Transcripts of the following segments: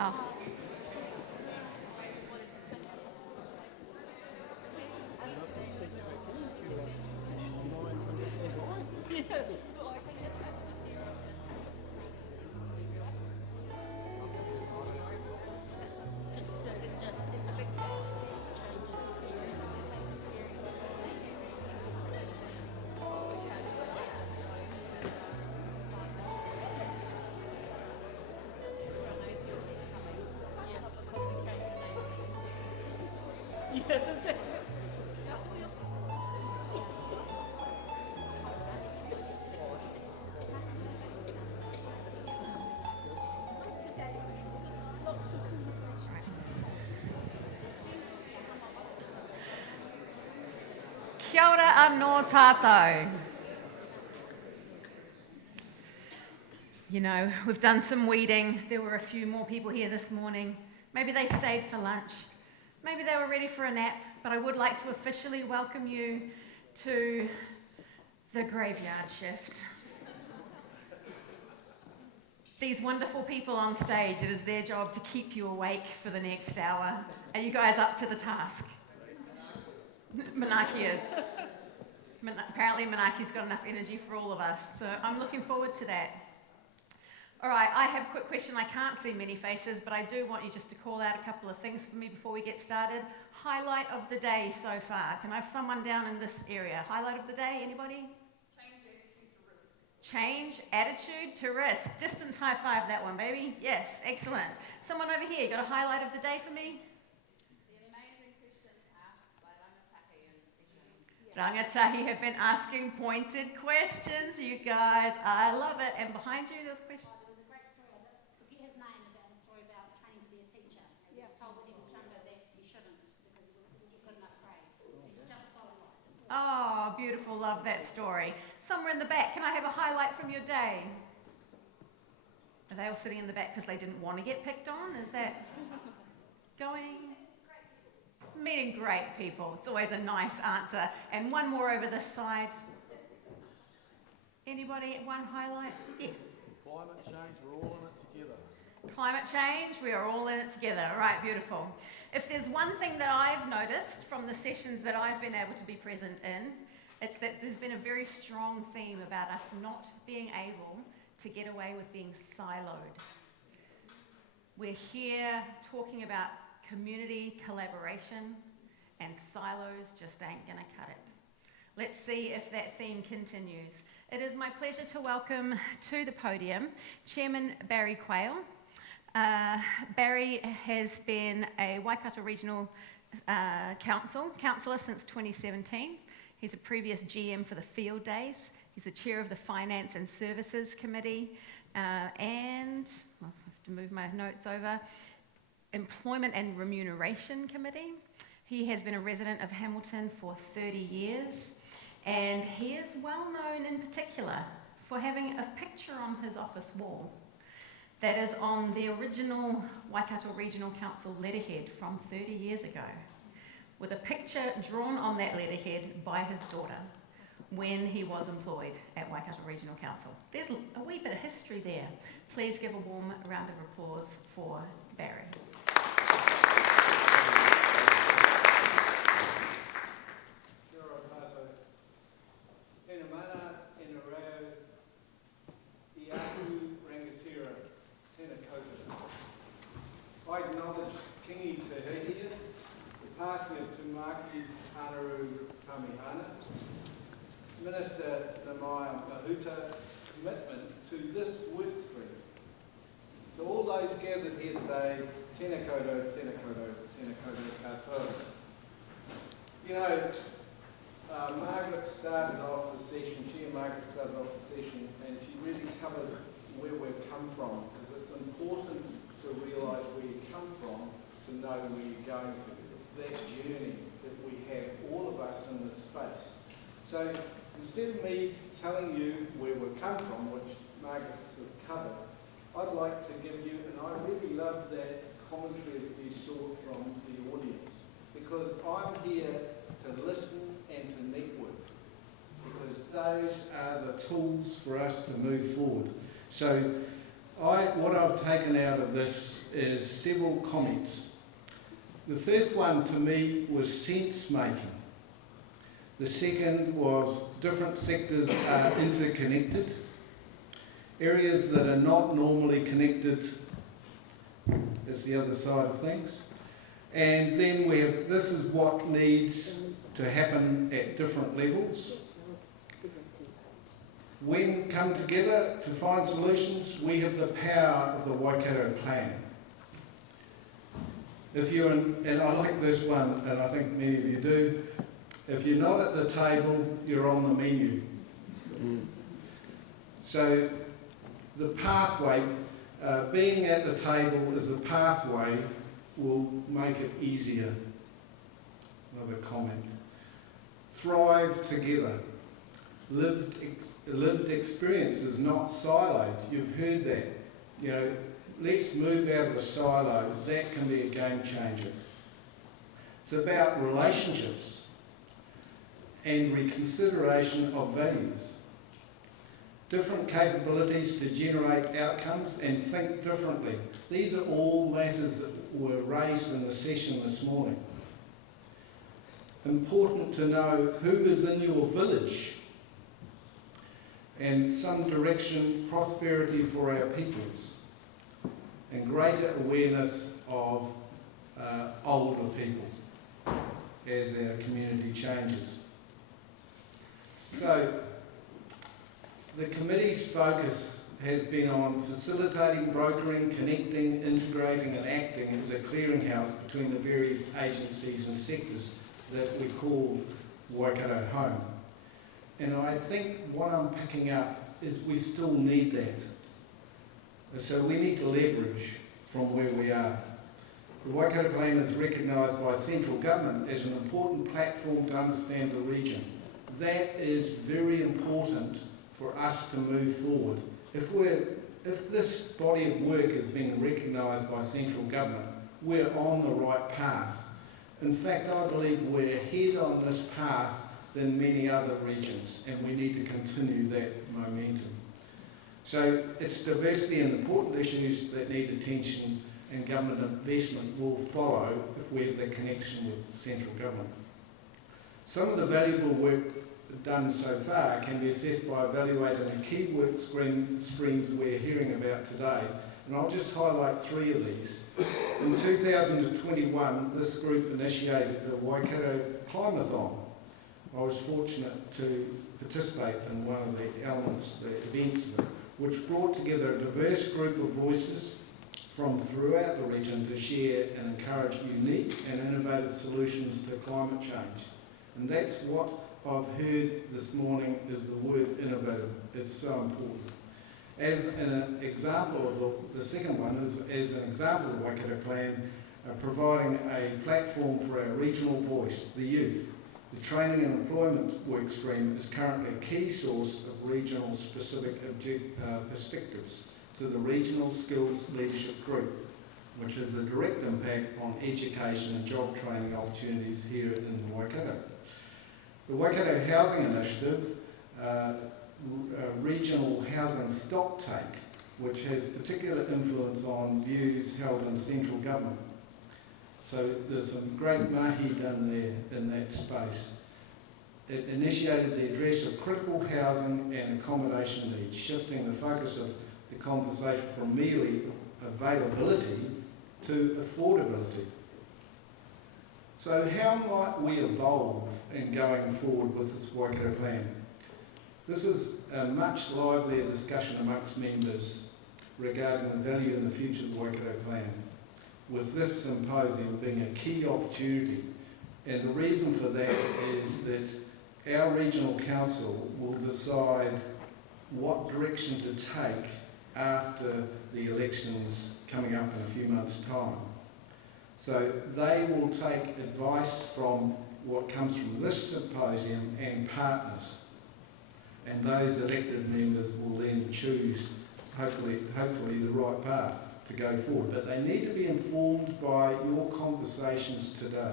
Oh. Kia ora anō tātou. You know, we've done some weeding. There were a few more people here this morning. Maybe they stayed for lunch. Maybe they were ready for a nap. But I would like to officially welcome you to the graveyard shift. These wonderful people on stage, it is their job to keep you awake for the next hour. Are you guys up to the task? Manaaki is. Apparently Manaaki's got enough energy for all of us, so I'm looking forward to that. All right, I have a quick question. I can't see many faces, but I do want you just to call out a couple of things for me before we get started. Highlight of the day so far. Can I have someone down in this area? Highlight of the day, anybody? Change attitude to risk. Distance high five that one, baby. Yes, excellent. Someone over here, got a highlight of the day for me? Rangatahi have been asking pointed questions, you guys. I love it. And behind you, there's a question. There was a great story, I forget his name, about a story about training to be a teacher. He was told when he was younger that he shouldn't because he didn't get good enough grades. He's just qualified. Oh, beautiful. Love that story. Somewhere in the back, can I have a highlight from your day? Are they all sitting in the back because they didn't want to get picked on? Is that going? Meeting great people. It's always a nice answer. And one more over this side. Anybody? One highlight? Yes. Climate change, we're all in it together. Climate change, we are all in it together. All right, beautiful. If there's one thing that I've noticed from the sessions that I've been able to be present in, it's that there's been a very strong theme about us not being able to get away with being siloed. We're here talking about community collaboration, and silos just ain't gonna cut it. Let's see if that theme continues. It is my pleasure to welcome to the podium Chairman Barry Quayle. Barry has been a Waikato Regional Councillor since 2017. He's a previous GM for the Field Days. He's the chair of the Finance and Services Committee, and I'll have to move my notes over. Employment and Remuneration Committee. He has been a resident of Hamilton for 30 years, and he is well known in particular for having a picture on his office wall that is on the original Waikato Regional Council letterhead from 30 years ago, with a picture drawn on that letterhead by his daughter when he was employed at Waikato Regional Council. There's a wee bit of history there. Please give a warm round of applause for Barry. I acknowledge Kingi Te Heitia, the passing of Te Maki Anaru Tamihana, Minister Namaya Mahuta's commitment to this work stream. To all those gathered here today, tēnā koutou, tēnā koutou, tēnā koutou katoa. You know, Margaret started off the session, Margaret started off the session, and she really covered where we've come from, because it's important to realise where you come from to know where you're going to. It's that journey that we have, all of us in this space. So instead of me telling you where we've come from, which Margaret's sort of covered, I'd like to give you, and I really love that commentary that you saw from the audience, because I'm here to listen and to network, because those are the tools for us to move forward. So what I've taken out of this is several comments. The first one to me was sense making. The second was different sectors are interconnected. Areas that are not normally connected is the other side of things. And then we have, this is what needs to happen at different levels. When come together to find solutions, we have the power of the Waikato plan. If you're and I like this one, and I think many of you do, if you're not at the table, you're on the menu. So the pathway, being at the table as a pathway will make it easier. Another comment. Thrive together. Lived experience is not siloed. You've heard that. You know, let's move out of the silo. That can be a game changer. It's about relationships and reconsideration of values. Different capabilities to generate outcomes and think differently. These are all matters that were raised in the session this morning. Important to know who is in your village and some direction, prosperity for our peoples, and greater awareness of older people as our community changes. So, the committee's focus has been on facilitating, brokering, connecting, integrating and acting as a clearinghouse between the various agencies and sectors that we call Waikato home. And I think what I'm picking up is we still need that. So we need to leverage from where we are. The Waikato Plan is recognised by central government as an important platform to understand the region. That is very important for us to move forward. If this body of work is being recognised by central government, we're on the right path. In fact, I believe we're ahead on this path than many other regions, and we need to continue that momentum. So it's diversity and important issues that need attention, and government investment will follow if we have that connection with central government. Some of the valuable work done so far can be assessed by evaluating the key work streams we're hearing about today, and I'll just highlight three of these. In 2021, this group initiated the Waikato Climathon. I was fortunate to participate in one of the elements, the events, which brought together a diverse group of voices from throughout the region to share and encourage unique and innovative solutions to climate change. And that's what I've heard this morning is the word innovative. It's so important. As an example of the second one is as an example of the Waikato Plan, providing a platform for our regional voice, the youth. The training and employment work stream is currently a key source of regional specific perspectives to the Regional Skills Leadership Group, which has a direct impact on education and job training opportunities here in Waikato. The Waikato Housing Initiative, regional housing stocktake, which has particular influence on views held in central government. So there's some great mahi done there in that space. It initiated the address of critical housing and accommodation needs, shifting the focus of the conversation from merely availability to affordability. So how might we evolve in going forward with this Waikato Plan? This is a much livelier discussion amongst members regarding the value and the future of the Waikato Plan, with this symposium being a key opportunity. And the reason for that is that our regional council will decide what direction to take after the elections coming up in a few months' time. So they will take advice from what comes from this symposium and partners. And those elected members will then choose, hopefully the right path to go forward. But they need to be informed by your conversations today.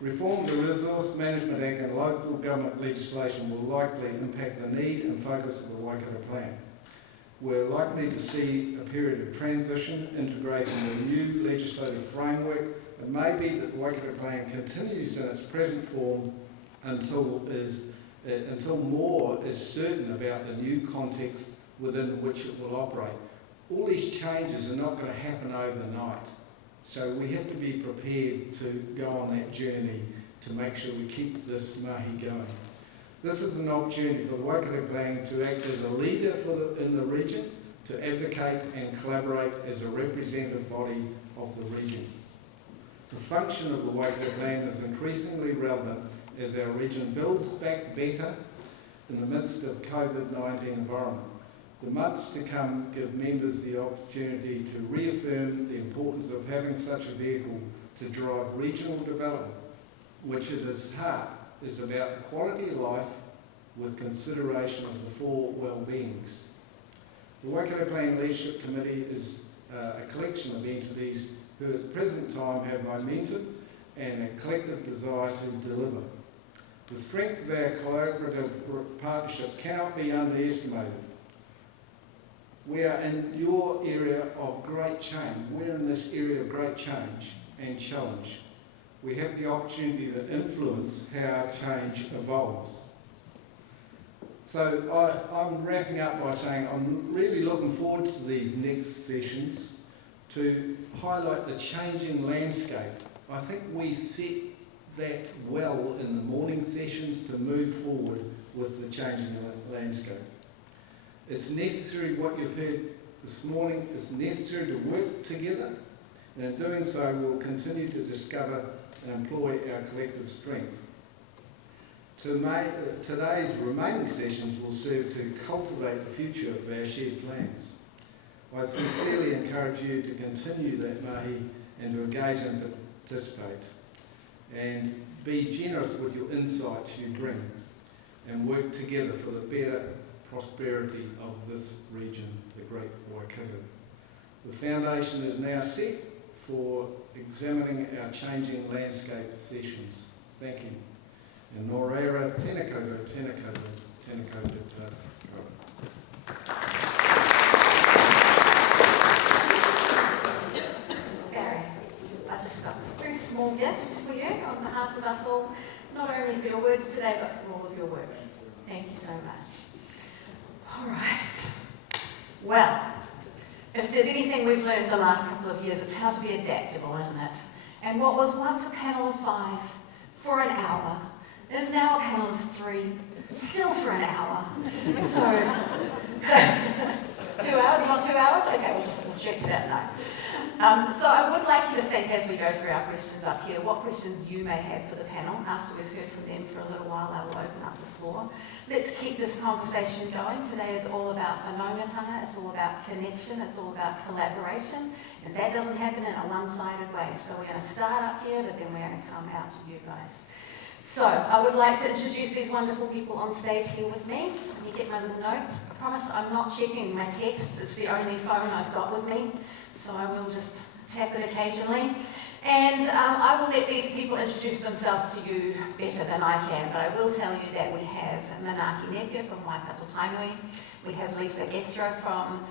Reform to Resource Management Act and local government legislation will likely impact the need and focus of the Waikato Plan. We're likely to see a period of transition integrating the new legislative framework. It may be that the Waikato Plan continues in its present form until more is certain about the new context within which it will operate. All these changes are not going to happen overnight, so we have to be prepared to go on that journey to make sure we keep this mahi going. This is an opportunity for the Waikato Plan to act as a leader in the region, to advocate and collaborate as a representative body of the region. The function of the Waikato Plan is increasingly relevant as our region builds back better in the midst of COVID-19 environment. The months to come give members the opportunity to reaffirm the importance of having such a vehicle to drive regional development, which at its heart is about the quality of life with consideration of the four well-beings. The Waikato Plan Leadership Committee is a collection of entities who at the present time have momentum and a collective desire to deliver. The strength of our collaborative partnership cannot be underestimated. We are in your area of great change. We're in this area of great change and challenge. We have the opportunity to influence how our change evolves. So I'm wrapping up by saying I'm really looking forward to these next sessions to highlight the changing landscape. I think we set that well in the morning sessions to move forward with the changing landscape. It's necessary, what you've heard this morning, it's necessary to work together, and in doing so we'll continue to discover and employ our collective strength. Today's remaining sessions will serve to cultivate the future of our shared plans. I sincerely encourage you to continue that mahi and to engage and participate, and be generous with your insights you bring, and work together for the better prosperity of this region, the Great Waikato. The foundation is now set for examining our changing landscape sessions. Thank you. And nō reira, tēnā koutou, tēnā koutou, tēnā koutou tātou. Barry, I've just got a very small gift for you on behalf of us all, not only for your words today, but for all of your work. Thank you so much. All right. Well, if there's anything we've learned the last couple of years, it's how to be adaptable, isn't it? And what was once a panel of 5 for an hour is now a panel of 3, still for an hour. So, 2 hours, not 2 hours? Okay, we'll stretch it out now. So I would like you to think as we go through our questions up here, what questions you may have for the panel. After we've heard from them for a little while, I will open up the floor. Let's keep this conversation going. Today is all about whanaungatanga, it's all about connection, it's all about collaboration, and that doesn't happen in a one-sided way. So we're going to start up here, but then we're going to come out to you guys. So I would like to introduce these wonderful people on stage here with me. Let me get my little notes. I promise I'm not checking my texts. It's the only phone I've got with me, so I will just tap it occasionally. And I will let these people introduce themselves to you better than I can, but I will tell you that we have Manaaki Nepia from Waikato Tainui, we have Lisa Gestro from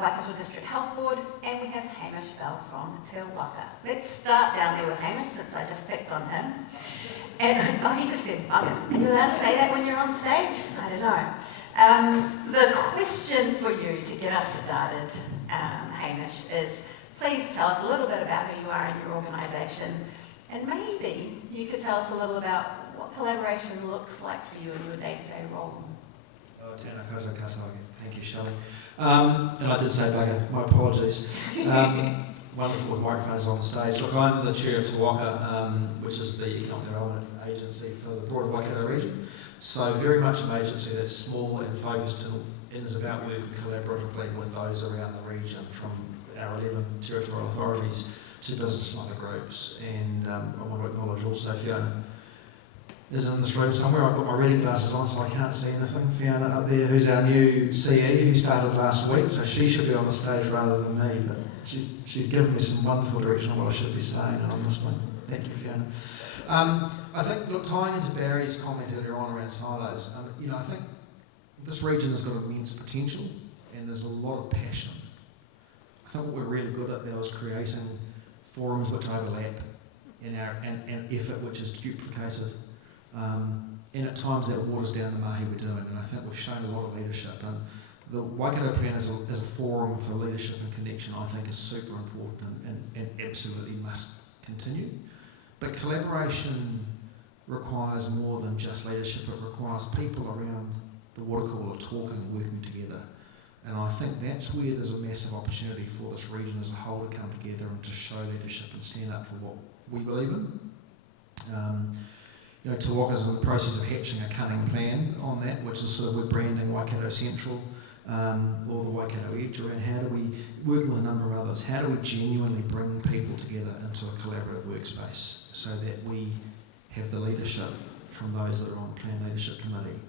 Waikato District Health Board, and we have Hamish from Te Waka. Let's start down there with Hamish, since I just picked on him. And oh, he just said, are you allowed to say that when you're on stage? I don't know. The question for you to get us started, Hamish, is please tell us a little bit about who you are in your organisation, and maybe you could tell us a little about what collaboration looks like for you in your day-to-day role. Tēnā koutou katoa. Thank you, Shelley. And I did say bugger, my apologies. Wonderful with microphones on the stage. Look, I'm the chair of Te Waka, which is the economic development agency for the broader Waikato region. So very much an agency that's small and focused and is about working collaboratively with those around the region, from our 11 territorial authorities to business owner groups. And I want to acknowledge also Fiona is in this room somewhere. I've got my reading glasses on so I can't see anything. Fiona up there, who's our new CE, who started last week, so she should be on the stage rather than me, but she's given me some wonderful direction on what I should be saying, and I'm listening. Thank you, Fiona. I think, look, tying into Barry's comment earlier on around silos, I think this region has got immense potential, and and there's a lot of passion. I think what we're really good at now is creating forums which overlap and effort which is duplicated. And at times that waters down the mahi we're doing, and I think we've shown a lot of leadership. And the Waikato plan as a forum for leadership and connection, I think, is super important and absolutely must continue. But collaboration requires more than just leadership. It requires people around the water cooler talking, working together. And I think that's where there's a massive opportunity for this region as a whole to come together and to show leadership and stand up for what we believe in. Te Waka's in the process of hatching a cunning plan on that, which is sort of we're branding Waikato Central, or the Waikato Edge, around how do we, working with a number of others, how do we genuinely bring people together into a collaborative workspace so that we have the leadership from those that are on the Plan Leadership Committee.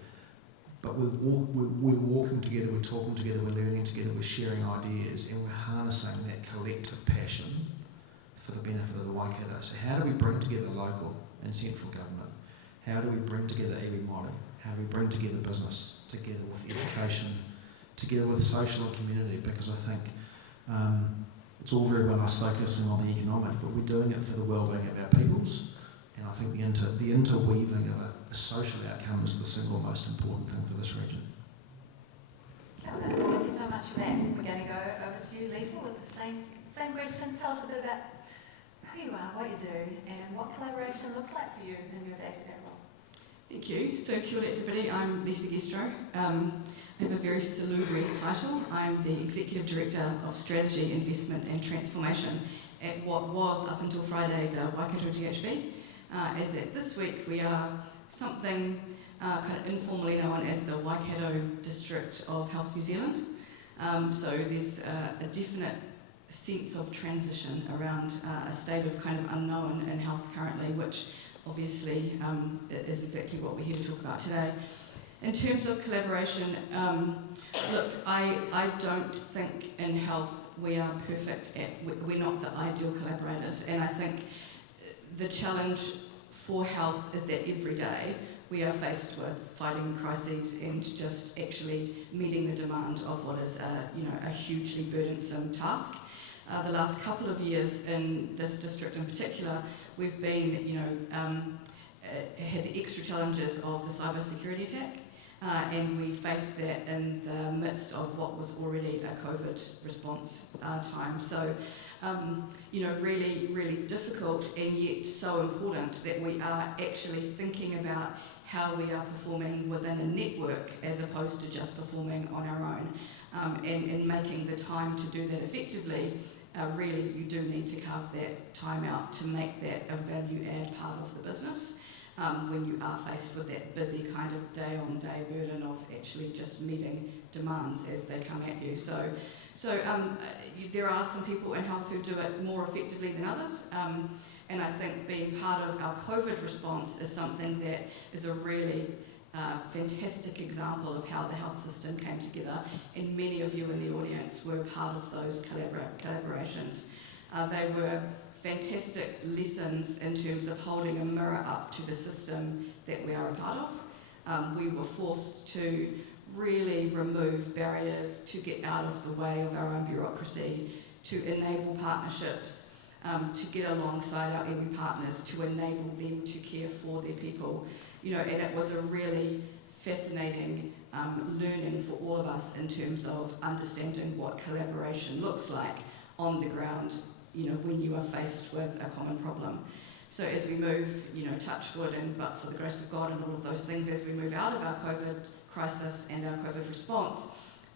But we're walking together, we're talking together, we're learning together, we're sharing ideas, and we're harnessing that collective passion for the benefit of the Waikato. So how do we bring together local and central government? How do we bring together iwi Māori? How do we bring together business, together with education, together with social and community? Because I think it's all very well us focusing on the economic, but we're doing it for the well-being of our peoples. And I think the interweaving of a social outcome is the single most important thing for this region. Kia ora. Thank you so much for that. We're going to go over to you, Lisa, with the same question. Tell us a bit about who you are, what you do, and what collaboration looks like for you in your day-to-day role. Thank you. So, kia ora everybody, I'm Lisa Gestro. I have a very salubrious title. I'm the Executive Director of Strategy, Investment and Transformation at what was, up until Friday, the Waikato GHB. As at this week, we are something kind of informally known as the Waikato District of Health New Zealand. So there's a definite sense of transition around a state of kind of unknown in health currently, which obviously is exactly what we're here to talk about today. In terms of collaboration, look, I don't think in health we are perfect we're not the ideal collaborators, and I think the challenge for health is that every day we are faced with fighting crises and just actually meeting the demand of what is a hugely burdensome task. The last couple of years in this district in particular, we've been, had the extra challenges of the cybersecurity attack, and we faced that in the midst of what was already a COVID response time. So, really, really difficult, and yet so important that we are actually thinking about how we are performing within a network as opposed to just performing on our own, and making the time to do that effectively. Really, you do need to carve that time out to make that a value-add part of the business when you are faced with that busy kind of day-on-day burden of actually just meeting demands as they come at you. So there are some people in health who do it more effectively than others, and I think being part of our COVID response is something that is a really fantastic example of how the health system came together, and many of you in the audience were part of those collaborations. They were fantastic lessons in terms of holding a mirror up to the system that we are a part of. We were forced to really remove barriers to get out of the way of our own bureaucracy, to enable partnerships, to get alongside our iwi partners, to enable them to care for their people. And it was a really fascinating learning for all of us in terms of understanding what collaboration looks like on the ground, when you are faced with a common problem. So as we move, touch wood, and but for the grace of God and all of those things, as we move out of our COVID crisis and our COVID response,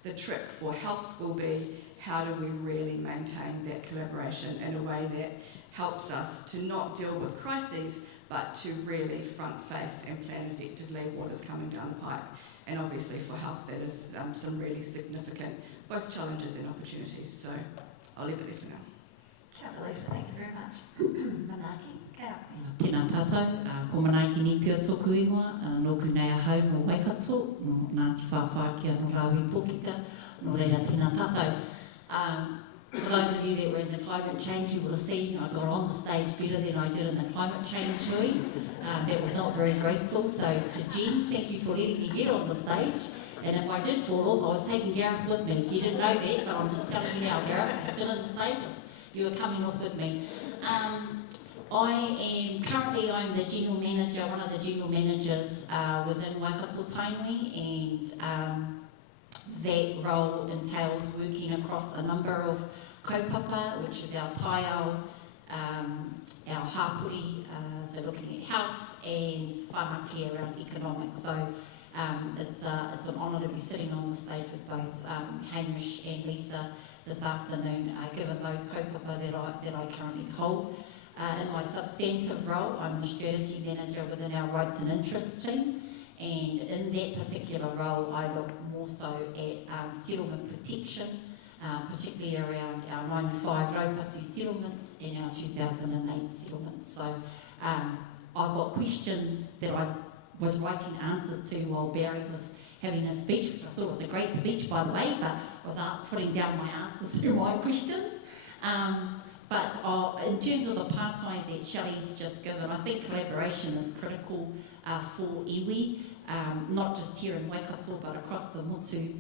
the trick for health will be how do we really maintain that collaboration in a way that helps us to not deal with crises, but to really front face and plan effectively what is coming down the pipe. And obviously for health, that is some really significant both challenges and opportunities. So I'll leave it there for now. Kia ora, Lisa, thank you very much. Manaaki, kia ora. Tēnā tātou, ko Manaaki Nepia tōku ingoa, nōku nei ahau no Waikato, no Ngāti Whawhākia no Rāwi Pōkika, no reira tēnā tātou. For those of you that were in the climate change, you will have seen I got on the stage better than I did in the climate change hui. That was not very graceful, so to Jen, thank you for letting me get on the stage. And if I did fall off, I was taking Gareth with me. You didn't know that, but I'm just telling you now, Gareth, you're still in the stages. You were coming off with me. I'm the general manager, one of the general managers within Waikato Tainui, and that role entails working across a number of kaupapa, which is our taiao, our hapuri, so looking at health, and whanake around economics. So it's an honour to be sitting on the stage with both Hamish and Lisa this afternoon, given those kaupapa that I currently hold. In my substantive role, I'm the strategy manager within our rights and interests team, and in that particular role, I look more so at settlement protection, particularly around our 95 Raupatu settlement and our 2008 settlement. So I've got questions that I was writing answers to while Barry was having a speech, which I thought was a great speech, by the way, but I was putting down my answers to my questions. But in terms of the part-time that Shelley's just given, I think collaboration is critical for iwi, not just here in Waikato, but across the motu.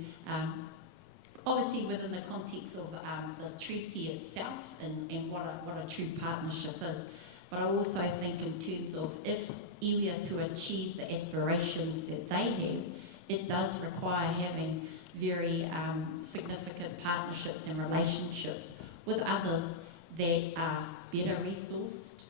Obviously within the context of the treaty itself and what a true partnership is. But I also think in terms of if iwi are to achieve the aspirations that they have, it does require having very significant partnerships and relationships with others that are better resourced,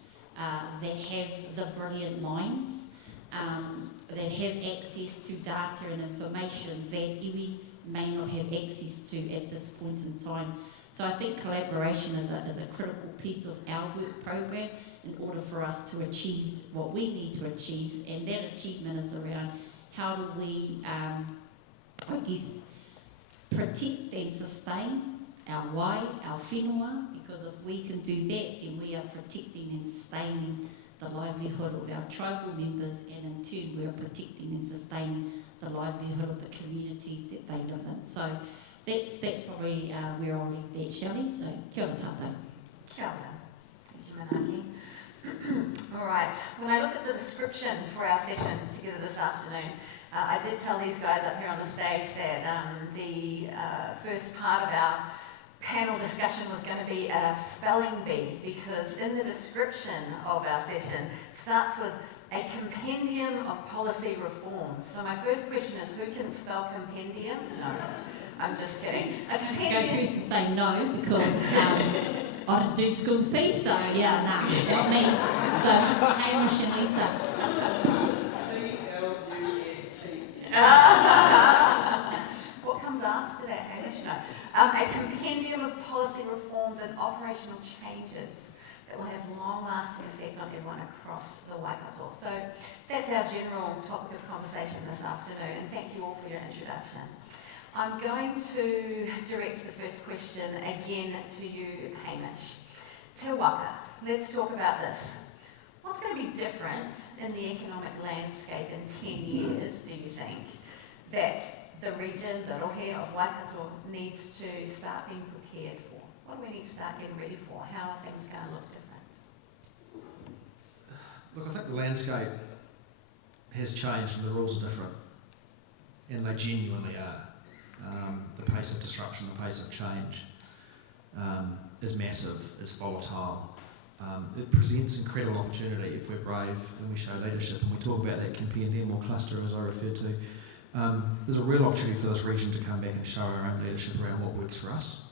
that have the brilliant minds, that have access to data and information that iwi may not have access to at this point in time. So I think collaboration is a critical piece of our work program in order for us to achieve what we need to achieve, and that achievement is around how do we, protect and sustain our wai, our whenua, because if we can do that, then we are protecting and sustaining the livelihood of our tribal members, and in turn we are protecting and sustaining the livelihood of the communities that they live in. So that's probably where I'll leave that, Shelley. So kia ora tātou. Kia ora. Thank you, Manaaki. All right, when I looked at the description for our session together this afternoon, I did tell these guys up here on the stage that the first part of our panel discussion was going to be a spelling bee, because in the description of our session it starts with a compendium of policy reforms. So my first question is, who can spell compendium? No, I'm just kidding. A compendium... Go first and say no, because I didn't do school C, so yeah, nah, not me. So Hamish and Lisa. What comes after that, Hamish? No. A compendium of policy reforms and operational changes that will have long-lasting effect on everyone across the Waikato. So that's our general topic of conversation this afternoon, and thank you all for your introduction. I'm going to direct the first question again to you, Hamish. Te Waka, let's talk about this. What's going to be different in the economic landscape in 10 years, do you think, that the region, the rohe of Waikato, needs to start being prepared for? What do we need to start getting ready for? How are things going to look different? Look, I think the landscape has changed and the rules are different, and they genuinely are. The pace of disruption, the pace of change is massive, is volatile. It presents incredible opportunity if we're brave and we show leadership, and we talk about that compendium or cluster as I referred to. There's a real opportunity for this region to come back and show our own leadership around what works for us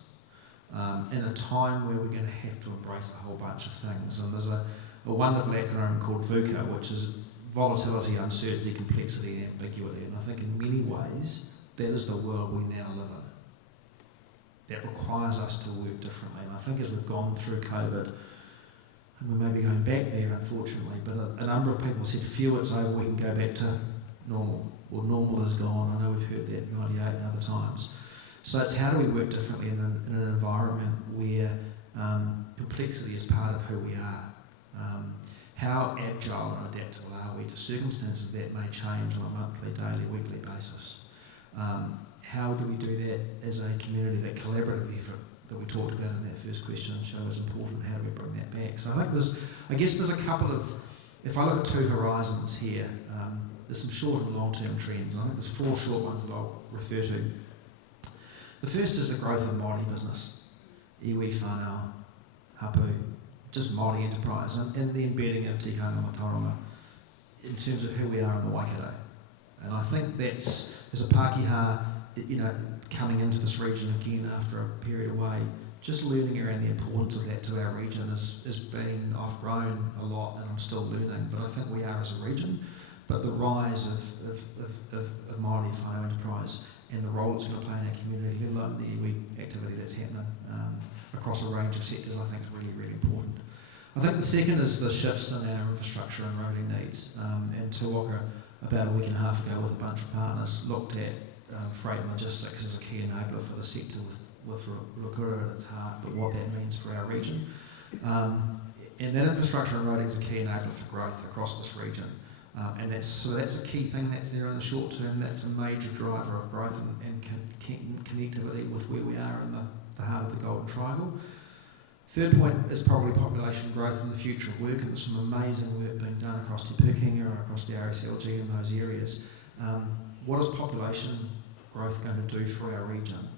in a time where we're going to have to embrace a whole bunch of things. And there's a wonderful acronym called VUCA, which is volatility, uncertainty, complexity and ambiguity. And I think in many ways that is the world we now live in. That requires us to work differently. And I think as we've gone through COVID, and we may be going back there unfortunately, but a number of people said, phew, it's over, we can go back to normal. Well, normal is gone. I know we've heard that 98 and other times. So it's how do we work differently in an environment where complexity is part of who we are. How agile and adaptable are we to circumstances that may change on a monthly, daily, weekly basis? How do we do that as a community? That collaborative effort that we talked about in that first question show is important. How do we bring that back? So I think there's a couple of, if I look at two horizons here, there's some short and long-term trends. I think there's 4 short ones that I'll refer to. The first is the growth of Māori business, iwi, whānau, hapu, just Māori enterprise, and the embedding of tikanga matauranga in terms of who we are in the Waikato. And I think that's, as a Pākehā, coming into this region again after a period away, just learning around the importance of that to our region has been, I've grown a lot and I'm still learning, but I think we are as a region. But the rise of Māori whānau enterprise and the role it's going to play in our community, let alone the iwi activity that's happening across a range of sectors, I think is really, really important. I think the second is the shifts in our infrastructure and roading needs. And Te Waka, about a week and a half ago with a bunch of partners, looked at freight and logistics as a key enabler for the sector with Ruakura at its heart, but what that means for our region. And that infrastructure and roading is a key enabler for growth across this region. And that's a key thing that's there in the short term. That's a major driver of growth and connectivity with where we are in the heart of the Golden Triangle. Third point is probably population growth and the future of work, and there's some amazing work being done across Te Pūkenga and across the RSLG in those areas. What is population growth going to do for our region?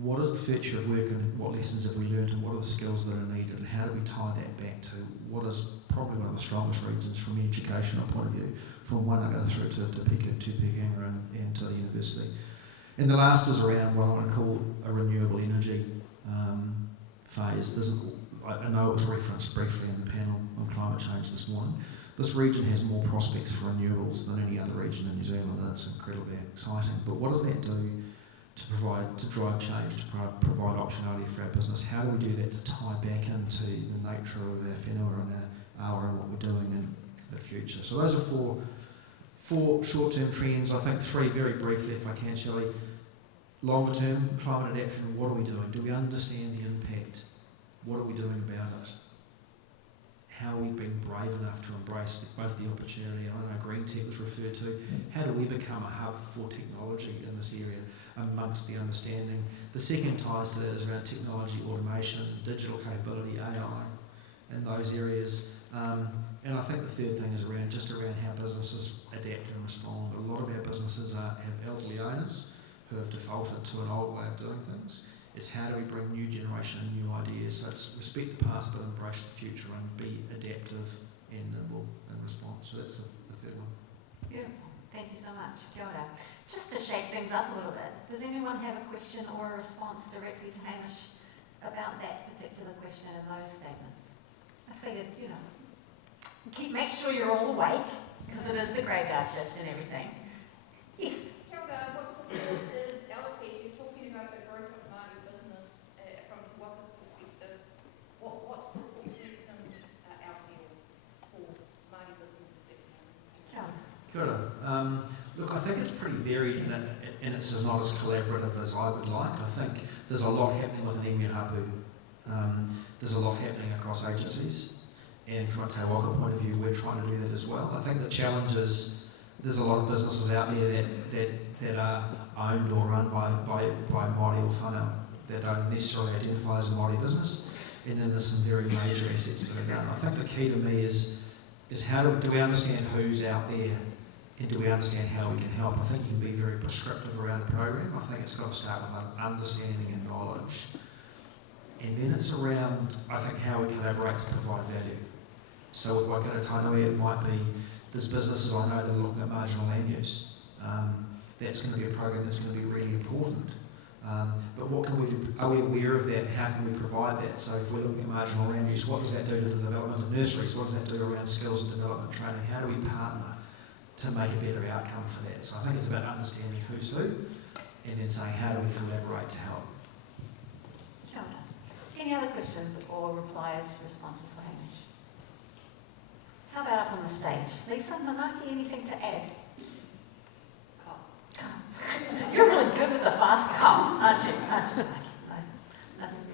What is the future of work and what lessons have we learned and what are the skills that are needed and how do we tie that back to what is probably one of the strongest regions from an educational point of view, from Waka through to Pūkenga and to the university. And the last is around what I want to call a renewable energy phase. I know it was referenced briefly in the panel on climate change this morning. This region has more prospects for renewables than any other region in New Zealand, and it's incredibly exciting. But what does that do to drive change, to provide optionality for our business? How do we do that to tie back into the nature of our whenua and our awa and what we're doing in the future? So those are four short-term trends. I think 3 very briefly, if I can, Shelley. Longer term, climate adaptation, what are we doing? Do we understand the impact? What are we doing about it? How are we being brave enough to embrace both the opportunity, and I know green tech was referred to, how do we become a hub for technology in this area amongst the understanding? The second ties to that is around technology, automation, digital capability, AI, in those areas. And I think the third thing is around how businesses adapt and respond. A lot of our businesses have elderly owners who have defaulted to an old way of doing things. It's how do we bring new generation and new ideas. So it's respect the past but embrace the future and be adaptive and nimble in response. So that's the third one. Beautiful. Thank you so much. Kia ora. Just to shake things up a little bit, does anyone have a question or a response directly to Hamish about that particular question and those statements? I figured, make sure you're all awake, because it is the graveyard shift and everything. Yes? Kia ora, what's important is, Alaki, you're talking about the growth of Māori business from Te Waka's perspective. What support systems are out there for Māori businesses? Kia ora. Kia ora. Look, I think it's pretty varied and it's not as collaborative as I would like. I think there's a lot happening with an iwi hapu. There's a lot happening across agencies, and from a Te Waka point of view, we're trying to do that as well. I think the challenge is there's a lot of businesses out there that are owned or run by Māori or whānau that don't necessarily identify as a Māori business, and then there's some very major assets that are done. I think the key to me is how do we understand who's out there, and do we understand how we can help? I think you can be very prescriptive around a program. I think it's got to start with understanding and knowledge. And then it's around, I think, how we collaborate to provide value. So with Waikato Tainui, it might be, there's businesses I know that are looking at marginal land use. That's going to be a program that's going to be really important. But what can we do? Are we aware of that? How can we provide that? So if we're looking at marginal land use, what does that do to the development of nurseries? What does that do around skills and development training? How do we partner to make a better outcome for that? So I think it's about understanding who's who, and then saying how do we collaborate to help. Kia ora. Any other questions or replies, responses for Hamish? How about up on the stage? Lisa, Manaaki, anything to add? You're really good with the fast come, aren't you? Nothing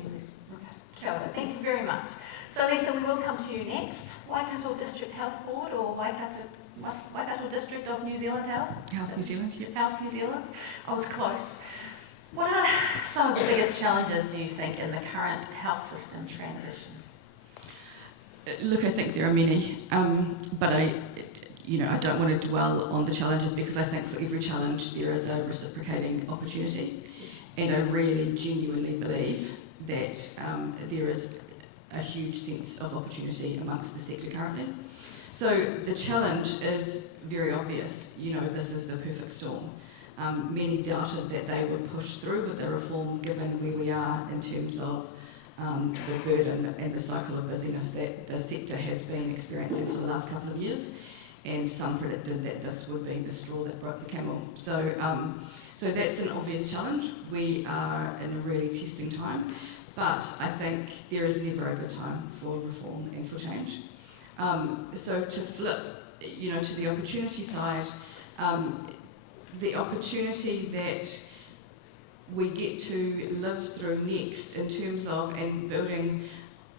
really. Okay. Kia ora. Thank you very much. So Lisa, we will come to you next. Waikato District Health Board or Waikato District of New Zealand Health? Health New Zealand, yeah. Health New Zealand. I was close. What are some of the biggest challenges, do you think, in the current health system transition? Look, I think there are many, but I don't want to dwell on the challenges because I think for every challenge there is a reciprocating opportunity. And I really genuinely believe that there is a huge sense of opportunity amongst the sector currently. So the challenge is very obvious. This is the perfect storm. Many doubted that they would push through with the reform given where we are in terms of the burden and the cycle of busyness that the sector has been experiencing for the last couple of years. And some predicted that this would be the straw that broke the camel. So that's an obvious challenge. We are in a really testing time, but I think there is never a good time for reform and for change. So to flip, to the opportunity side, the opportunity that we get to live through next in terms of, and building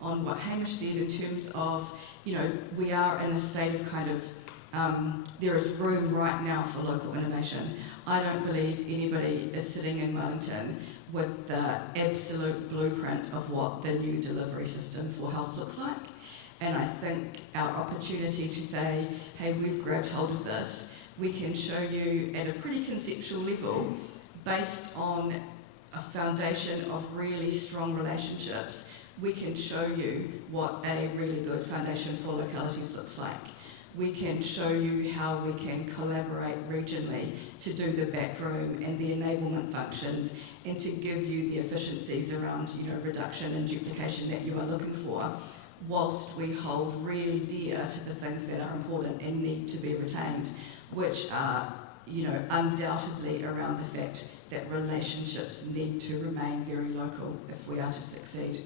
on what Hamish said in terms of, we are in a state of kind of, there is room right now for local innovation. I don't believe anybody is sitting in Wellington with the absolute blueprint of what the new delivery system for health looks like. And I think our opportunity to say, hey, we've grabbed hold of this, we can show you at a pretty conceptual level, based on a foundation of really strong relationships, we can show you what a really good foundation for localities looks like. We can show you how we can collaborate regionally to do the backroom and the enablement functions and to give you the efficiencies around, reduction and duplication that you are looking for, whilst we hold really dear to the things that are important and need to be retained, which are, undoubtedly around the fact that relationships need to remain very local if we are to succeed.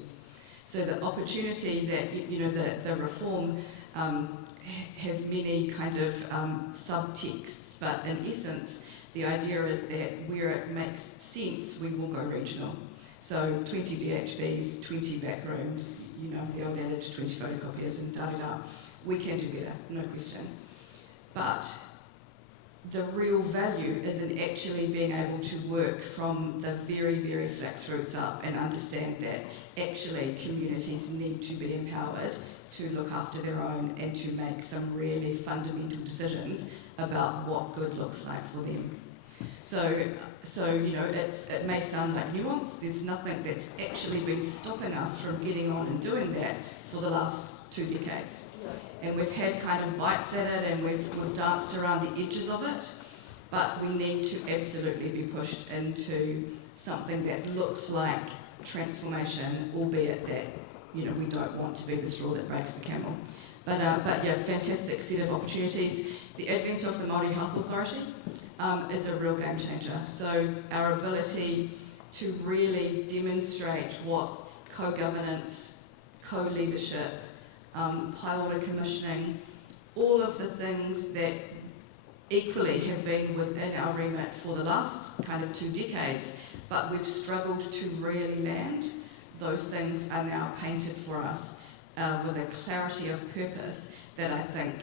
So the opportunity that, the reform has many kind of subtexts, but in essence, the idea is that where it makes sense, we will go regional. So 20 DHBs, 20 back rooms, the old adage, 20 photocopiers and da-da-da. We can do better, no question. But the real value is in actually being able to work from the very, very flax roots up and understand that actually communities need to be empowered to look after their own and to make some really fundamental decisions about what good looks like for them. So it may sound like nuance. There's nothing that's actually been stopping us from getting on and doing that for the last 2 decades. And we've had kind of bites at it and we've danced around the edges of it, but we need to absolutely be pushed into something that looks like transformation, albeit that, we don't want to be the straw that breaks the camel. But yeah, fantastic set of opportunities. The advent of the Māori Health Authority is a real game changer. So our ability to really demonstrate what co-governance, co-leadership, pile-order commissioning, all of the things that equally have been within our remit for the last kind of 2 decades, but we've struggled to really land. Those things are now painted for us with a clarity of purpose that I think,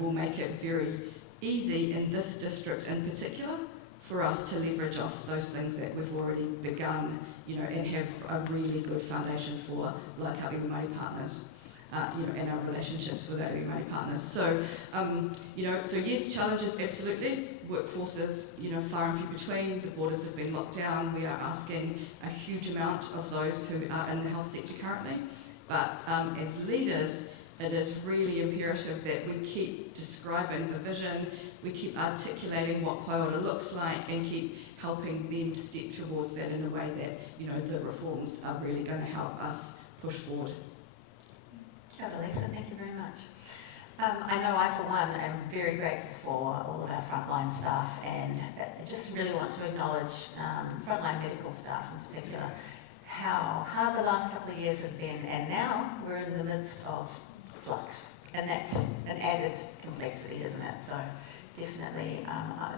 will make it very easy in this district in particular for us to leverage off those things that we've already begun, and have a really good foundation for, like our iwi Māori partners. And our relationships with our iwi Māori partners. So, so yes, challenges, absolutely. Workforce is, far and few between. The borders have been locked down. We are asking a huge amount of those who are in the health sector currently. But as leaders, it is really imperative that we keep describing the vision, we keep articulating what Paiora looks like, and keep helping them step towards that in a way that, the reforms are really going to help us push forward. Kia ora, Lisa, thank you very much. I know I, for one, am very grateful for all of our frontline staff, and I just really want to acknowledge frontline medical staff in particular, how hard the last couple of years has been, and now we're in the midst of flux, and that's an added complexity, isn't it? So definitely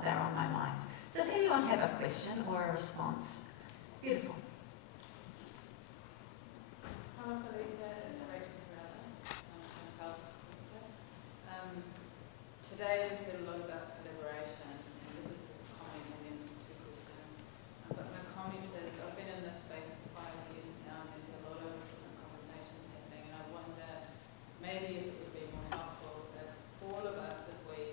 they're on my mind. Does anyone have a question or a response? Beautiful. Today we've heard a lot about collaboration, and this is just comment and then 2 questions. But my comment is, I've been in this space for 5 years now, and there's a lot of different conversations happening, and I wonder maybe if it would be more helpful if all of us, if we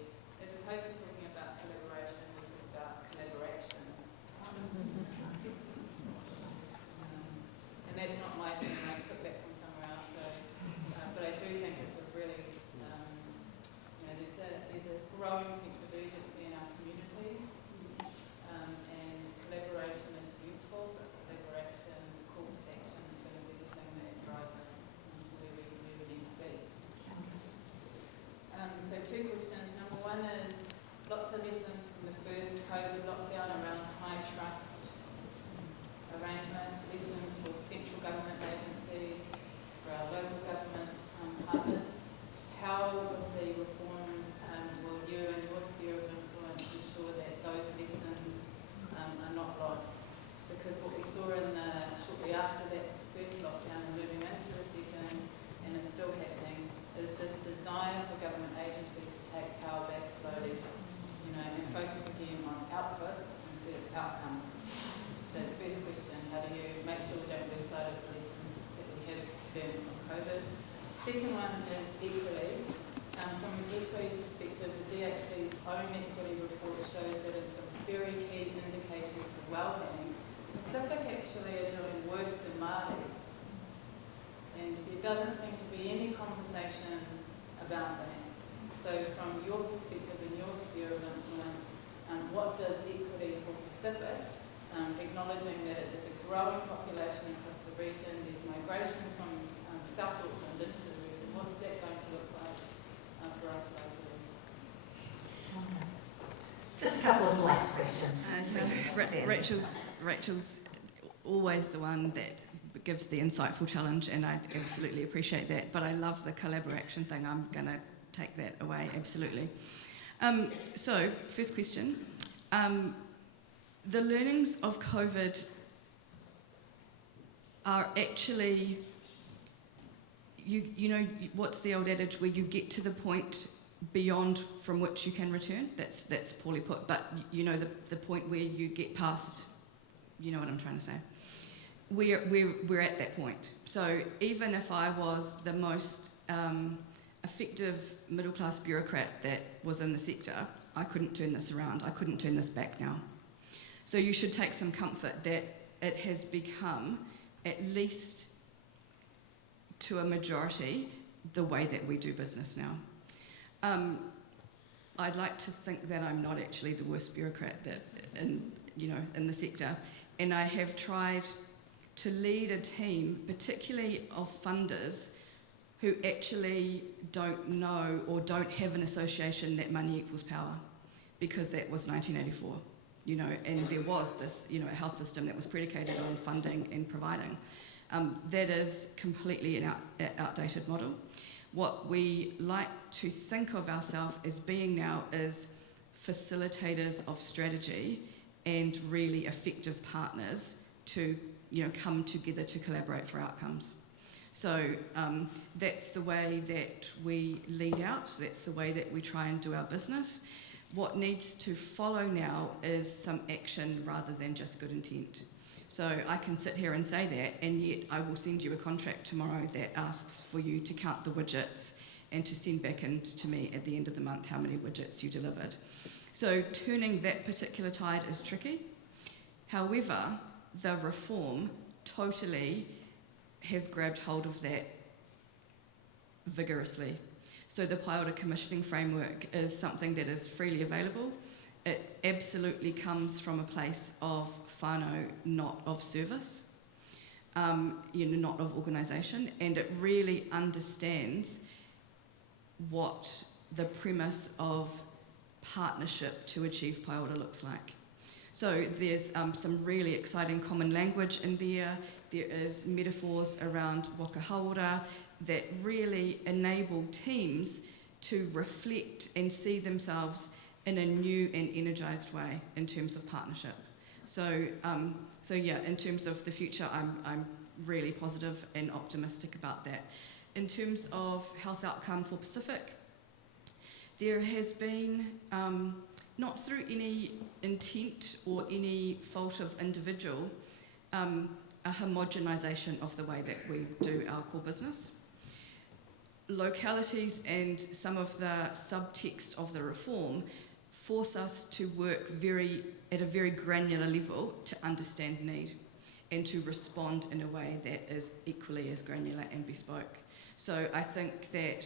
COVID lockdown around high trust arrangements, lessons for central government agencies, for our local government partners. How with the reforms will you and your sphere of influence ensure that those lessons are not lost? Because what we saw shortly after that first lockdown and moving into the second, and is still happening, is this desire for government agencies to take power back slowly, and focus again on outputs instead of outcomes. So the first question, how do you make sure we don't lose sight of the lessons that we have learned from COVID? Second one is equally. From an equity perspective, the DHB's own equity report shows that in some very key indicators for wellbeing, Pacific actually are doing worse than Māori. And there doesn't seem to be any conversation about that. So from your perspective and your sphere of influence, what does equity for Pacific, acknowledging that it is a growing population across the region, there's migration from South Auckland into the region, what's that going to look like for us locally? Just a couple of light questions. Rachel's always the one that gives the insightful challenge, and I absolutely appreciate that. But I love the collaboration thing. I'm going to take that away, absolutely. So, first question. The learnings of COVID are actually, you know, what's the old adage where you get to the point beyond from which you can return? That's poorly put, but you know the point where you get past, you know what I'm trying to say. We're at that point. So even if I was the most effective middle-class bureaucrat that was in the sector, I couldn't turn this around. I couldn't turn this back now. So you should take some comfort that it has become, at least to a majority, the way that we do business now. I'd like to think that I'm not actually the worst bureaucrat that in the sector, and I have tried to lead a team, particularly of funders, who actually don't know or don't have an association that money equals power, because that was 1984, and there was this, a health system that was predicated on funding and providing. That is completely an outdated model. What we like to think of ourselves as being now is facilitators of strategy and really effective partners to come together to collaborate for outcomes. So that's the way that we lead out, that's the way that we try and do our business. What needs to follow now is some action rather than just good intent. So I can sit here and say that, and yet I will send you a contract tomorrow that asks for you to count the widgets and to send back in to me at the end of the month how many widgets you delivered. So turning that particular tide is tricky. However, the reform totally has grabbed hold of that vigorously. So the Paiora commissioning framework is something that is freely available. It absolutely comes from a place of whānau, not of service, not of organisation, and it really understands what the premise of partnership to achieve Paiora looks like. So there's some really exciting common language in there. There is metaphors around Waka haora that really enable teams to reflect and see themselves in a new and energised way in terms of partnership. So in terms of the future, I'm really positive and optimistic about that. In terms of health outcome for Pacific, there has been, not through any intent or any fault of individual, a homogenisation of the way that we do our core business. Localities and some of the subtext of the reform force us to work at a very granular level to understand need and to respond in a way that is equally as granular and bespoke. So I think that,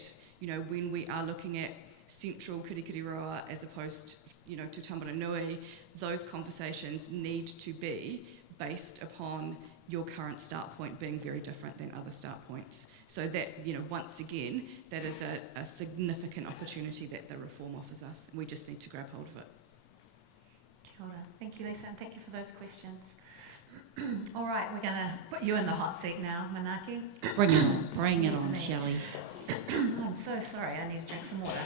when we are looking at central Kirikiriroa as opposed, to Tamaranui, those conversations need to be based upon your current start point being very different than other start points. So that, once again, that is a significant opportunity that the reform offers us. We just need to grab hold of it. Kia ora. Thank you, Lisa, and thank you for those questions. All right, we're going to put you in the hot seat now, Manaaki. Bring it on, bring it Excuse on, me. Shelley. I'm so sorry, I need to drink some water.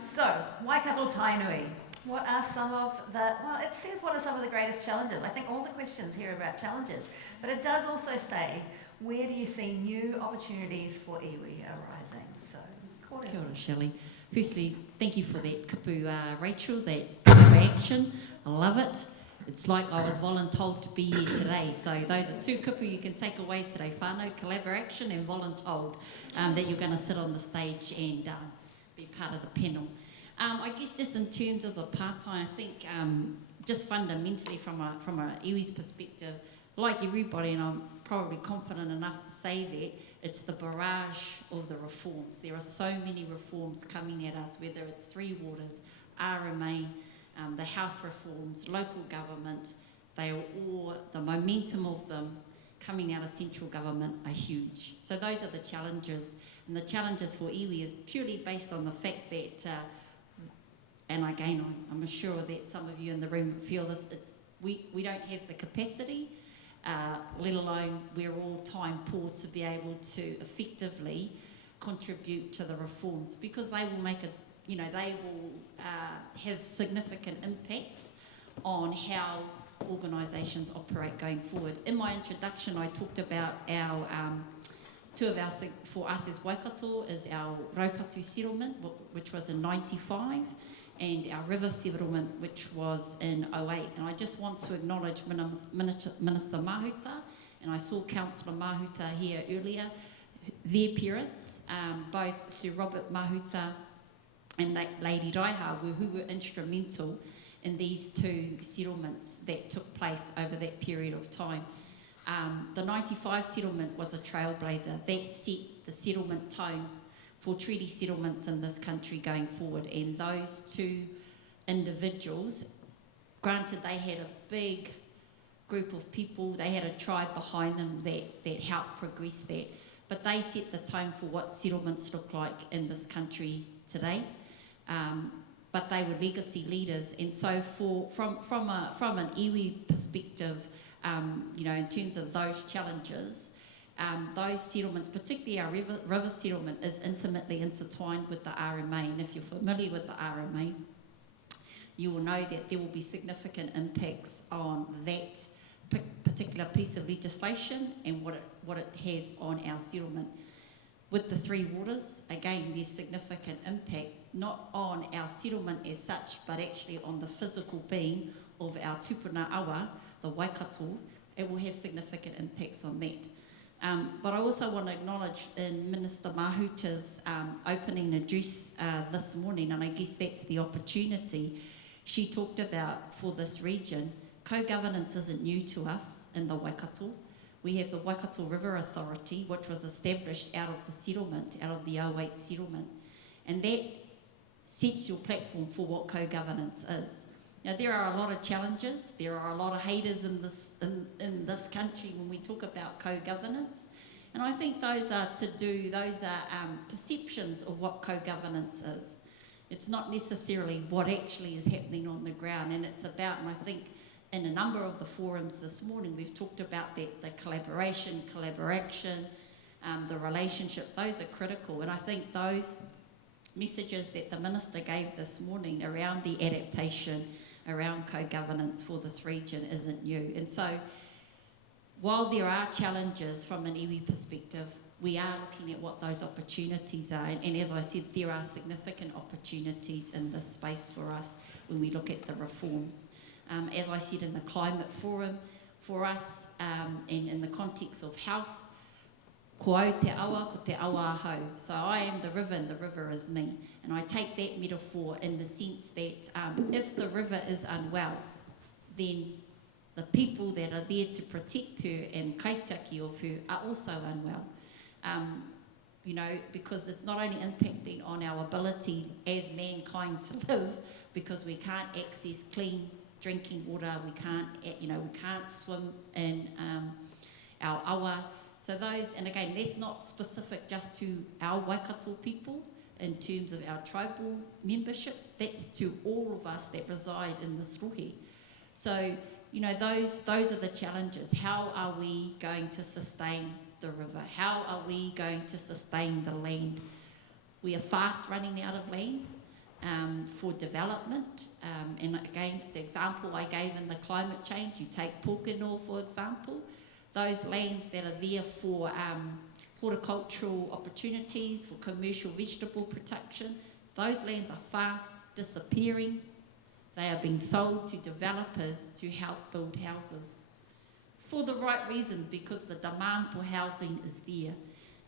So, Waikato Tainui. What are some of the, well, it says what are some of the greatest challenges. I think all the questions here are about challenges, but it does also say, where do you see new opportunities for iwi arising? So, Kia ora, Shelley. Firstly, thank you for that kupu, Rachel, that reaction. I love it. It's like I was voluntold to be here today. So those are two kupu you can take away today. Whānau, collaboration, and voluntold, that you're going to sit on the stage and be part of the panel. I guess just in terms of the pātai, I think just fundamentally from a iwi's perspective, like everybody, and I'm probably confident enough to say that, it's the barrage of the reforms. There are so many reforms coming at us, whether it's Three Waters, RMA, the health reforms, local government. They are all, the momentum of them coming out of central government are huge. So those are the challenges. And the challenges for iwi is purely based on the fact that, and again, I'm sure that some of you in the room feel this, we don't have the capacity, let alone we're all time poor to be able to effectively contribute to the reforms, because they will make they will have significant impact on how organisations operate going forward. In my introduction, I talked about our two of our, for us as Waikato, is our Raupatu settlement, which was in 95, and our river settlement, which was in 08. And I just want to acknowledge Minister Mahuta, and I saw Councillor Mahuta here earlier, their parents, both Sir Robert Mahuta and Lady Raiha, who were instrumental in these two settlements that took place over that period of time. The 95 settlement was a trailblazer that set the settlement tone for treaty settlements in this country going forward. And those two individuals, granted they had a big group of people, they had a tribe behind them that helped progress that, but they set the tone for what settlements look like in this country today. But they were legacy leaders, and so from an iwi perspective, in terms of those challenges, those settlements, particularly our river settlement, is intimately intertwined with the RMA. And if you're familiar with the RMA, you will know that there will be significant impacts on that particular piece of legislation and what it has on our settlement. With the Three Waters, again, there's significant impact, not on our settlement as such, but actually on the physical being of our tupuna awa, the Waikato. It will have significant impacts on that. But I also want to acknowledge in Minister Mahuta's opening address this morning, and I guess that's the opportunity she talked about for this region. Co-governance isn't new to us in the Waikato. We have the Waikato River Authority, which was established out of the settlement, out of the 08 settlement. And that sets your platform for what co-governance is. Now, there are a lot of challenges. There are a lot of haters in this country when we talk about co-governance. And I think those are perceptions of what co-governance is. It's not necessarily what actually is happening on the ground. And it's about, and I think in a number of the forums this morning, we've talked about that, the collaboration, the relationship. Those are critical. And I think those messages that the Minister gave this morning around the adaptation, around co-governance for this region isn't new. And so while there are challenges from an iwi perspective, we are looking at what those opportunities are. And as I said, there are significant opportunities in this space for us when we look at the reforms. As I said in the Climate Forum, for us, and in the context of health, ko au te awa, ko te awa ahau. So I am the river and the river is me. And I take that metaphor in the sense that if the river is unwell, then the people that are there to protect her and kaitaki of her are also unwell. Because it's not only impacting on our ability as mankind to live, because we can't access clean drinking water, we can't swim in our awa. So those, and again, that's not specific just to our Waikato people in terms of our tribal membership, that's to all of us that reside in this rohe. So, you know, those are the challenges. How are we going to sustain the river? How are we going to sustain the land? We are fast running out of land for development. And again, the example I gave in the climate change, you take Pōkeno, for example, those lands that are there for horticultural opportunities, for commercial vegetable production, those lands are fast disappearing. They are being sold to developers to help build houses for the right reason, because the demand for housing is there.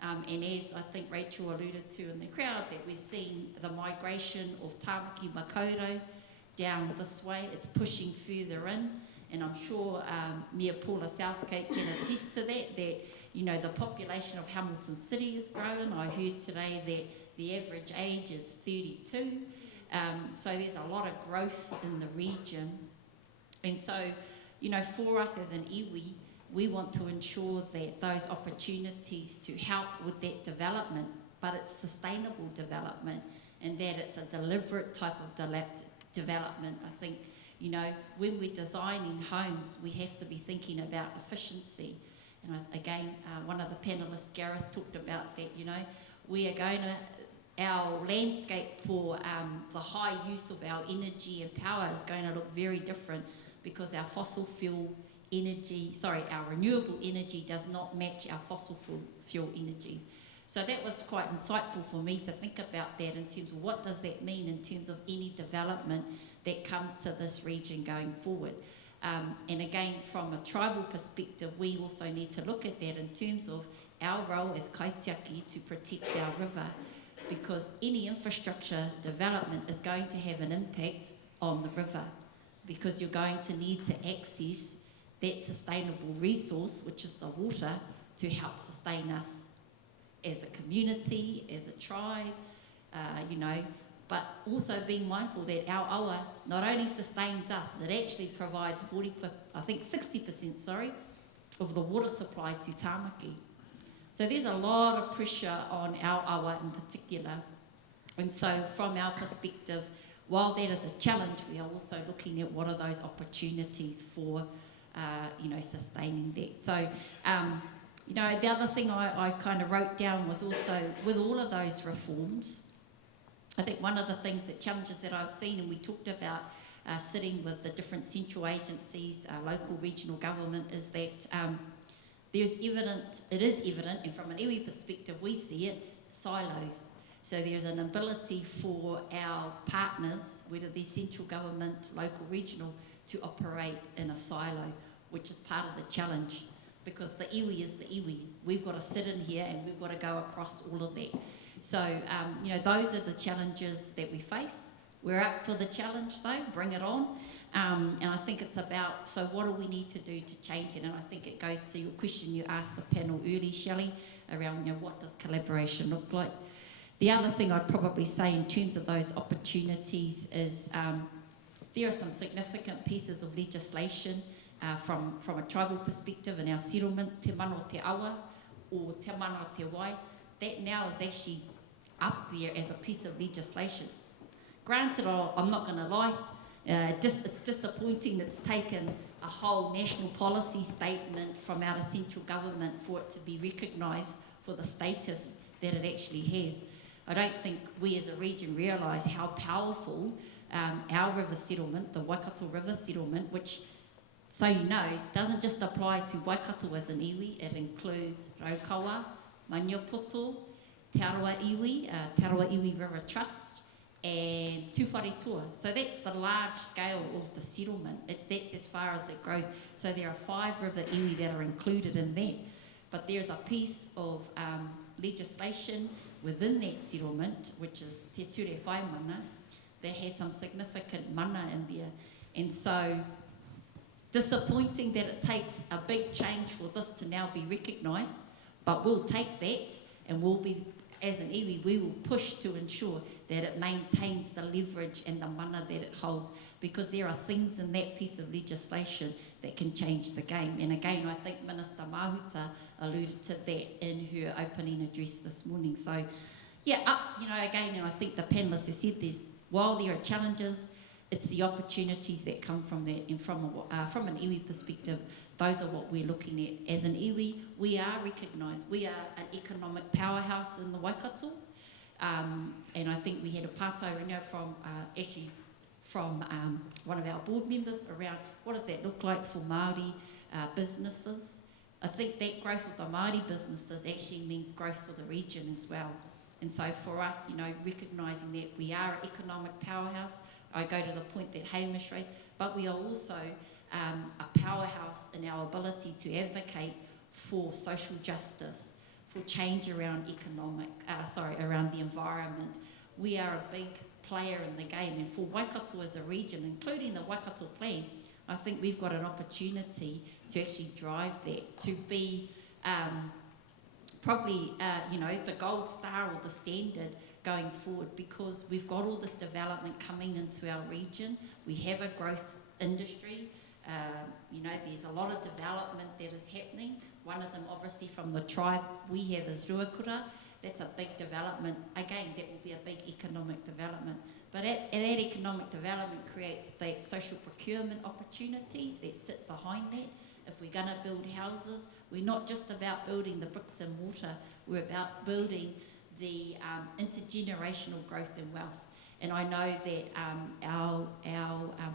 And as I think Rachel alluded to in the crowd, that we've seen the migration of Tāmaki Makaurau down this way, it's pushing further in. And I'm sure Mayor Paula Southgate can attest to that, you know, the population of Hamilton City is growing. I heard today that the average age is 32. So there's a lot of growth in the region. And so, you know, for us as an iwi, we want to ensure that those opportunities to help with that development, but it's sustainable development, and that it's a deliberate type of development. I think, you know, when we're designing homes, we have to be thinking about efficiency. And again, one of the panellists, Gareth, talked about that, you know, we are going to, our landscape for the high use of our energy and power is going to look very different, because our fossil fuel energy, our renewable energy does not match our fossil fuel energy. So that was quite insightful for me to think about that in terms of what does that mean in terms of any development that comes to this region going forward. And again, from a tribal perspective, we also need to look at that in terms of our role as kaitiaki to protect our river, because any infrastructure development is going to have an impact on the river, because you're going to need to access that sustainable resource, which is the water, to help sustain us as a community, as a tribe, you know, but also being mindful that our awa not only sustains us, it actually provides 60%, of the water supply to Tāmaki. So there's a lot of pressure on our awa in particular. And so from our perspective, while that is a challenge, we are also looking at what are those opportunities for you know, sustaining that. So, you know, the other thing I kind of wrote down was also, with all of those reforms, I think one of the things, that challenges that I've seen, and we talked about sitting with the different central agencies, local, regional government, is that it is evident, and from an iwi perspective, we see it, silos. So there's an ability for our partners, whether they're central government, local, regional, to operate in a silo, which is part of the challenge, because the iwi is the iwi. We've got to sit in here and we've got to go across all of that. So, you know, those are the challenges that we face. We're up for the challenge though, bring it on. And I think it's about, so what do we need to do to change it? And I think it goes to your question you asked the panel early, Shelley, around, you know, what does collaboration look like? The other thing I'd probably say in terms of those opportunities is there are some significant pieces of legislation from a tribal perspective in our settlement, Te Mano Te Awa or Te Mana Te Wai, that now is actually up there as a piece of legislation. Granted, I'm not going to lie, it's disappointing that it's taken a whole national policy statement from our central government for it to be recognised for the status that it actually has. I don't think we as a region realise how powerful our river settlement, the Waikato River settlement, which, so you know, doesn't just apply to Waikato as an iwi, it includes Raukawa, Maniopoto, Te Arawa Iwi, Te Arawa Iwi River Trust, and Tūwharetua. So that's the large scale of the settlement. That's as far as it goes. So there are 5 river iwi that are included in that. But there's a piece of legislation within that settlement, which is Te Ture Whai Mana, that has some significant mana in there. And so, disappointing that it takes a big change for this to now be recognised, but we'll take that and we'll be, as an iwi, we will push to ensure that it maintains the leverage and the mana that it holds, because there are things in that piece of legislation that can change the game. And again, I think Minister Mahuta alluded to that in her opening address this morning. So, yeah, you know, again, and I think the panellists have said this, while there are challenges, it's the opportunities that come from that, and from an iwi perspective, those are what we're looking at. As an iwi, we are recognised. We are an economic powerhouse in the Waikato, and I think we had a pātai ringa from one of our board members around what does that look like for Māori businesses. I think that growth of the Māori businesses actually means growth for the region as well. And so for us, you know, recognising that we are an economic powerhouse, I go to the point that Hamish raised, but we are also a powerhouse in our ability to advocate for social justice, for change around around the environment. We are a big player in the game, and for Waikato as a region, including the Waikato plan, I think we've got an opportunity to actually drive that, to be probably the gold star or the standard going forward, because we've got all this development coming into our region. We have a growth industry. There's a lot of development that is happening. One of them, obviously, from the tribe we have is Ruakura. That's a big development. Again, that will be a big economic development. But that economic development creates the social procurement opportunities that sit behind that. If we're going to build houses, we're not just about building the bricks and mortar. We're about building the intergenerational growth and wealth. And I know that our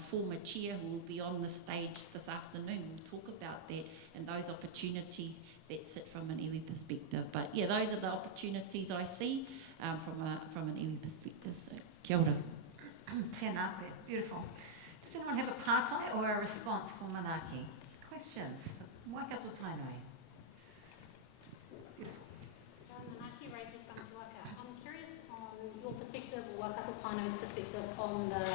former chair, who will be on the stage this afternoon, will talk about that and those opportunities that sit from an iwi perspective. But yeah, those are the opportunities I see from an iwi perspective. So, kia ora. Tēnā koe. Beautiful. Does anyone have a pātai or a response for Manaaki? Questions for Waikato Tainui? Manaaki raising from Waka. I'm curious on your perspective, or Waikato Tainui's perspective, on the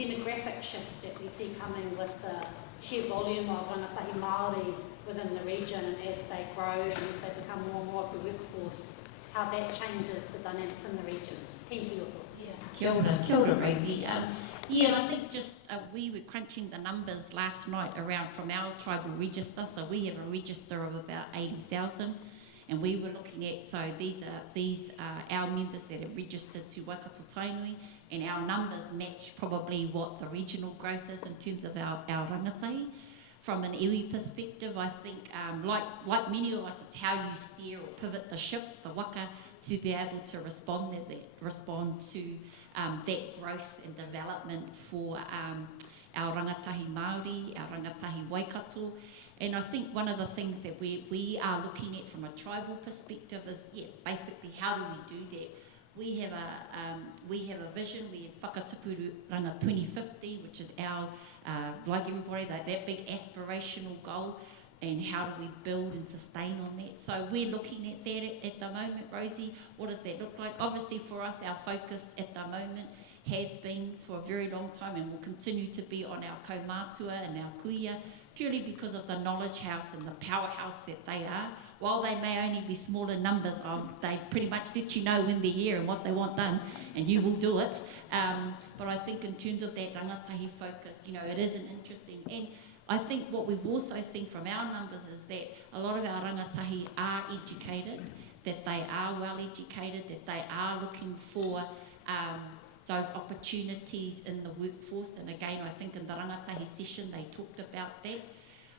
demographic shift that we see coming with the sheer volume of rangatahi Māori within the region, and as they grow and as they become more and more of the workforce, how that changes the dynamics in the region. Keen for your thoughts. Kia ora, Rosie. I think just we were crunching the numbers last night around from our tribal register. So we have a register of about 80,000, and we were looking at, so these are our members that have registered to Waikato Tainui, and our numbers match probably what the regional growth is in terms of our rangatahi. From an iwi perspective, I think, like many of us, it's how you steer or pivot the ship, the waka, to be able to respond to that growth and development for our rangatahi Māori, our rangatahi Waikato. And I think one of the things that we are looking at from a tribal perspective is, basically how do we do that? We have a vision. We have Whakatupuranga 2050, which is our, like everybody, that big aspirational goal, and how do we build and sustain on that? So we're looking at that at the moment, Rosie. What does that look like? Obviously for us, our focus at the moment has been for a very long time, and will continue to be on our kaumātua and our kuia, purely because of the knowledge house and the powerhouse that they are. While they may only be smaller numbers, they pretty much let you know when they're here and what they want done, and you will do it. But I think in terms of that rangatahi focus, it is an interesting, and I think what we've also seen from our numbers is that a lot of our rangatahi are educated, that they are well educated, that they are looking for those opportunities in the workforce. And again, I think in the rangatahi session they talked about that.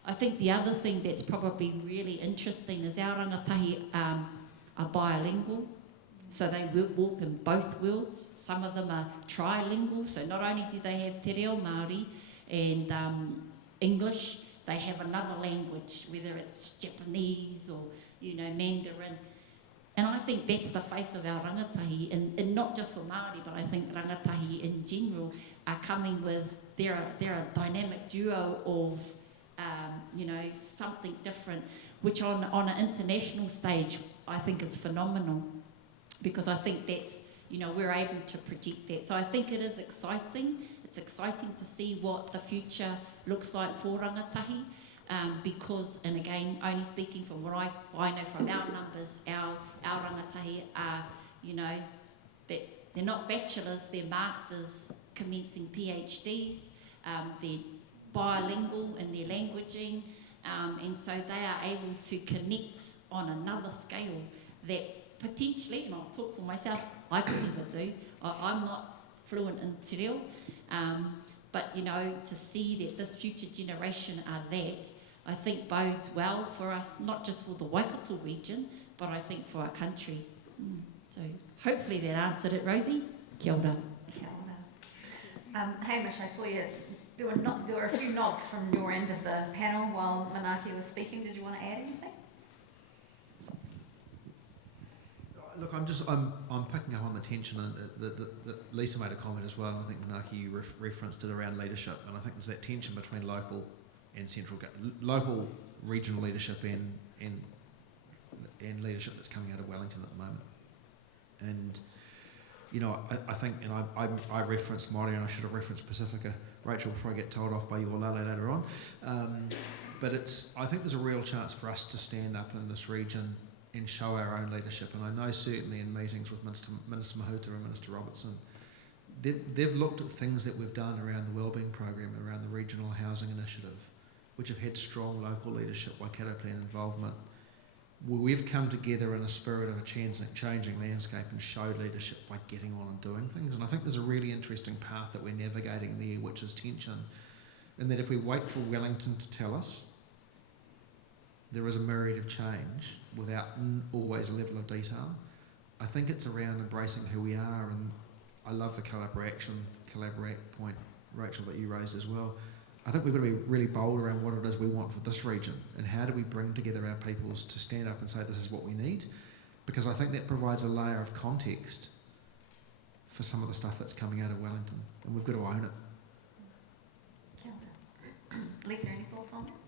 I think the other thing that's probably really interesting is our rangatahi are bilingual, so they walk in both worlds. Some of them are trilingual, so not only do they have te reo Māori and English, they have another language, whether it's Japanese or Mandarin. And I think that's the face of our rangatahi, and not just for Māori, but I think rangatahi in general are coming with, they're a dynamic duo of, something different, which on an international stage I think is phenomenal, because I think that's, we're able to project that. So I think it is exciting. It's exciting to see what the future looks like for rangatahi. Because, and again, only speaking from what I know from our numbers, our rangatahi are, that they're not bachelors, they're masters commencing PhDs, they're bilingual in their languaging, and so they are able to connect on another scale that potentially, and I'll talk for myself, I could never do. I'm not fluent in te reo. But, you know, to see that this future generation are that, I think bodes well for us, not just for the Waikato region, but I think for our country. So hopefully that answered it, Rosie. Kia ora. Kia ora. Hamish, I saw you. There were a few nods from your end of the panel while Manaaki was speaking. Did you want to add anything? Look, I'm picking up on the tension, and that Lisa made a comment as well, and I think Manaaki, you referenced it around leadership, and I think there's that tension between local and central, local regional leadership and leadership that's coming out of Wellington at the moment. And you know, I think, and I referenced Māori, and I should have referenced Pacifica, Rachel, before I get told off by you or Lale later on. But I think there's a real chance for us to stand up in this region and show our own leadership. And I know certainly in meetings with Minister Mahuta and Minister Robertson, they've looked at things that we've done around the Wellbeing Program and around the Regional Housing Initiative, which have had strong local leadership, Waikato Plan involvement, where we've come together in a spirit of a changing landscape and showed leadership by getting on and doing things. And I think there's a really interesting path that we're navigating there, which is tension, in that if we wait for Wellington to tell us, there is a myriad of change without always a level of detail. I think it's around embracing who we are, and I love the collaborate point, Rachel, that you raised as well. I think we've got to be really bold around what it is we want for this region, and how do we bring together our peoples to stand up and say this is what we need, because I think that provides a layer of context for some of the stuff that's coming out of Wellington, and we've got to own it. Lisa, any thoughts on that?